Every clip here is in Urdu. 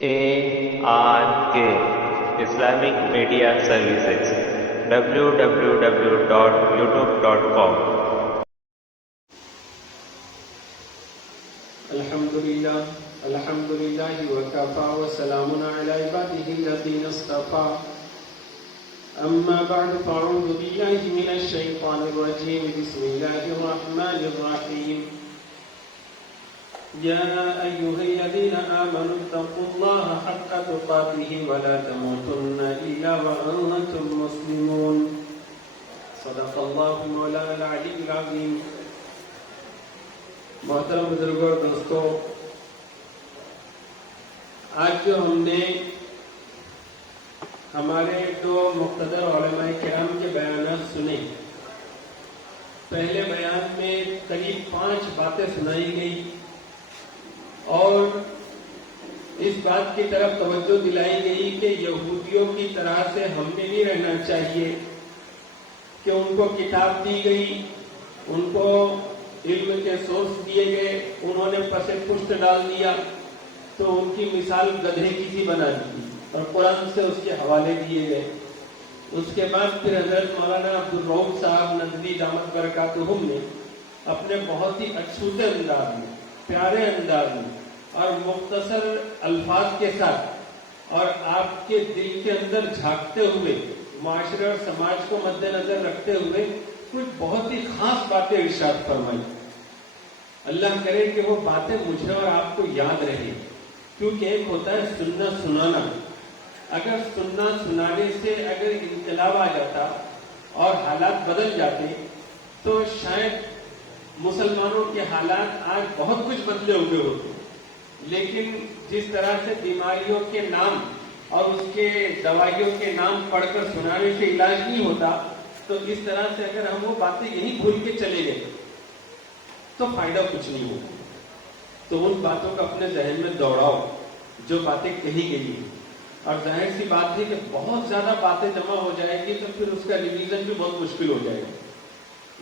ARK Islamic Media Services www.youtube.com الحمد لله وكفى وسلام على عباده الذين اصطفى أما بعد فأعوذ بالله من الشيطان الرجيم بسم الله الرحمن الرحيم يا أيها الذين آمنوا اتقوا الله حق تقاته ولا تموتن إلا وأنتم مسلمون صدق الله مولانا العلي العظيم. محترم بزرگوں اور دوستوں، آج جو ہم نے ہمارے دو مقتدر علماء کرام کے بیانات سنے، پہلے بیان میں قریب 5 باتیں سنائی گئی اور اس بات کی طرف توجہ دلائی گئی کہ یہودیوں کی طرح سے ہم نے نہیں رہنا چاہیے کہ ان کو کتاب دی گئی، ان کو علم کے سورس دیے گئے، انہوں نے پس پشت ڈال دیا تو ان کی مثال گدھے کی سی بنا دی اور قرآن سے اس کے حوالے دیے گئے. اس کے بعد پھر حضرت مولانا عبدالرؤوف صاحب ندوی دامت برکاتہم نے اپنے بہت ہی اچھوتے انداز میں، پیارے انداز میں اور مختصر الفاظ کے ساتھ اور آپ کے دل کے اندر جھانکتے ہوئے، معاشرے اور سماج کو مد نظر رکھتے ہوئے کچھ بہت ہی خاص باتیں ارشاد فرمائی. اللہ کرے کہ وہ باتیں مجھے اور آپ کو یاد رہے، کیونکہ ایک ہوتا ہے سننا سنانا. اگر سننا سنانے سے اگر انقلاب آ جاتا اور حالات بدل جاتے تو شاید مسلمانوں کے حالات آج بہت کچھ بدلے ہوئے ہوتے. لیکن جس طرح سے بیماریوں کے نام اور اس کے دوائیوں کے نام پڑھ کر سنانے سے علاج نہیں ہوتا، تو اس طرح سے اگر ہم وہ باتیں یہی بھول کے چلے گئے تو فائدہ کچھ نہیں ہوگا. تو ان باتوں کو اپنے ذہن میں دوڑاؤ جو باتیں کہی گئی ہیں، اور ظاہر سی بات ہے کہ بہت زیادہ باتیں جمع ہو جائے گی تو پھر اس کا ریویژن بھی بہت مشکل ہو جائے گا.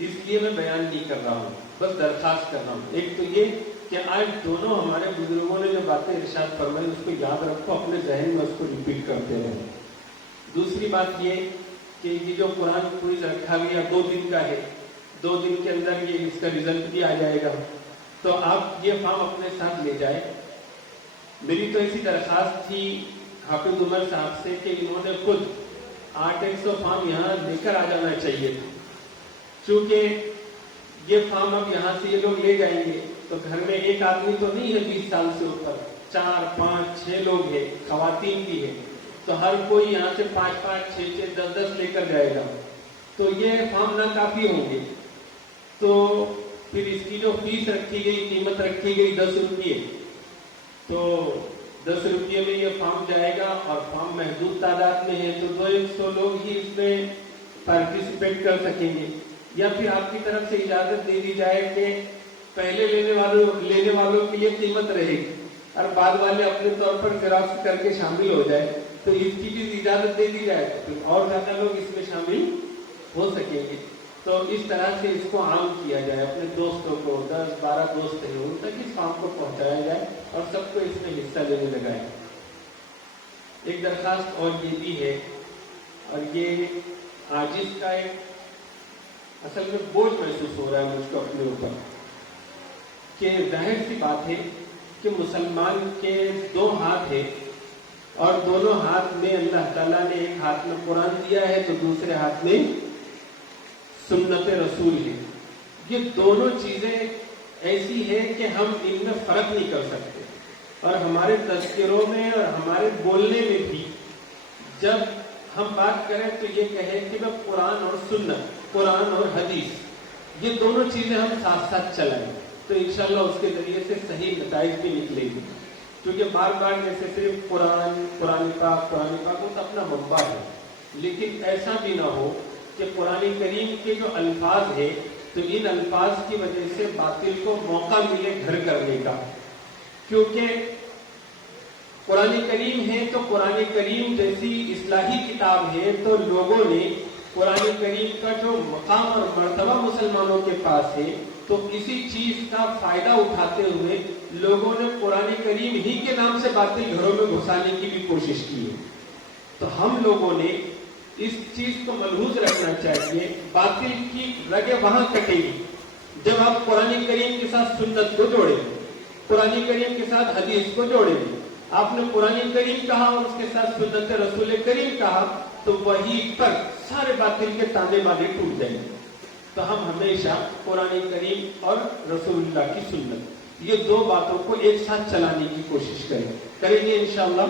اس لیے میں بیان نہیں کر رہا ہوں، بس درخواست کر رہا ہوں. ایک تو یہ کہ آج دونوں ہمارے بزرگوں نے جو باتیں ارشاد فرمائی اس کو یاد رکھو، اپنے ذہن میں اس کو ریپیٹ کرتے رہیں. دوسری بات یہ کہ یہ جو قرآن کوئز رکھا گیا 2 دن کا ہے، 2 دن کے اندر یہ اس کا رزلٹ بھی آ جائے گا، تو آپ یہ فارم اپنے ساتھ لے جائیں. میری تو ایسی درخواست تھی حافظ عمر صاحب سے کہ انہوں نے خود 800 فارم یہاں لے کر آ جانا چاہیے تھا. چونکہ یہ فارم اب یہاں سے یہ لوگ لے جائیں گے تو گھر میں ایک آدمی تو نہیں ہے 20 سال سے اوپر، 4 5 6 لوگ ہیں، خواتین بھی ہے، تو ہر کوئی یہاں سے 5 5 6 6 10 10 لے کر جائے گا تو یہ فارم ناکافی ہوں گے. تو پھر اس کی جو فیس رکھی گئی، قیمت رکھی گئی 10 روپئے، تو 10 روپئے میں یہ فارم جائے گا اور فارم محدود تعداد میں ہے تو 200 لوگ ہی اس میں پارٹیسپیٹ کر سکیں گے. یا پھر آپ کی طرف سے اجازت دے دی جائے کہ پہلے لینے والوں کی یہ قیمت رہے گی اور بعد والے اپنے طور پر زیروکس کر کے شامل ہو جائے، تو اس کی بھی اجازت دے دی جائے تو اور زیادہ لوگ اس میں شامل ہو سکیں گے. تو اس طرح سے اس کو عام کیا جائے، اپنے دوستوں کو 10 12 دوست ہیں ان تک اس کام کو پہنچایا جائے اور سب کو اس میں حصہ لینے لگائے. ایک درخواست اور یہ بھی ہے، اور یہ عاجز کا ایک اصل میں بوجھ محسوس ہو رہا ہے مجھ کو اپنے اوپر، کہ ظاہر سی بات ہے کہ مسلمان کے 2 ہاتھ ہیں اور دونوں ہاتھ میں اللہ تعالیٰ نے ایک ہاتھ میں قرآن دیا ہے تو دوسرے ہاتھ میں سنت رسول ہے. یہ دونوں چیزیں ایسی ہیں کہ ہم ان میں فرق نہیں کر سکتے، اور ہمارے تذکروں میں اور ہمارے بولنے میں بھی جب ہم بات کریں تو یہ کہیں کہ میں قرآن اور سنت، قرآن اور حدیث، یہ دونوں چیزیں ہم ساتھ ساتھ چلائیں تو انشاءاللہ اس کے ذریعے سے صحیح نتائج بھی نکلے گی. کیونکہ بار بار جیسے صرف قرآن پاک وہ تو اپنا منبع ہے، لیکن ایسا بھی نہ ہو کہ قرآن کریم کے جو الفاظ ہیں تو ان الفاظ کی وجہ سے باطل کو موقع ملے گھر کرنے کا. کیونکہ قرآن کریم ہے تو قرآن کریم جیسی اصلاحی کتاب ہے تو لوگوں نے قرآن کریم کا جو مقام اور مرتبہ مسلمانوں کے پاس ہے تو کسی چیز کا فائدہ اٹھاتے ہوئے لوگوں نے قرآن کریم ہی کے نام سے باطل گھروں میں گھسانے کی بھی کوشش کی ہے. تو ہم لوگوں نے اس چیز کو ملحوظ رکھنا چاہیے، باطل کی رگیں وہاں کٹے گی جب آپ قرآن کریم کے ساتھ سنت کو جوڑیں گے، قرآن کریم کے ساتھ حدیث کو جوڑیں گے. آپ نے قرآن کریم کہا اور اس کے ساتھ سنت رسول کریم کہا تو وہی پر سارے باطل کے تانے بانے ٹوٹ جائیں گے. تو ہم ہمیشہ قرآن کریم اور رسول اللہ کی سنت، یہ دو باتوں کو ایک ساتھ چلانے کی کوشش کریں گے انشاءاللہ.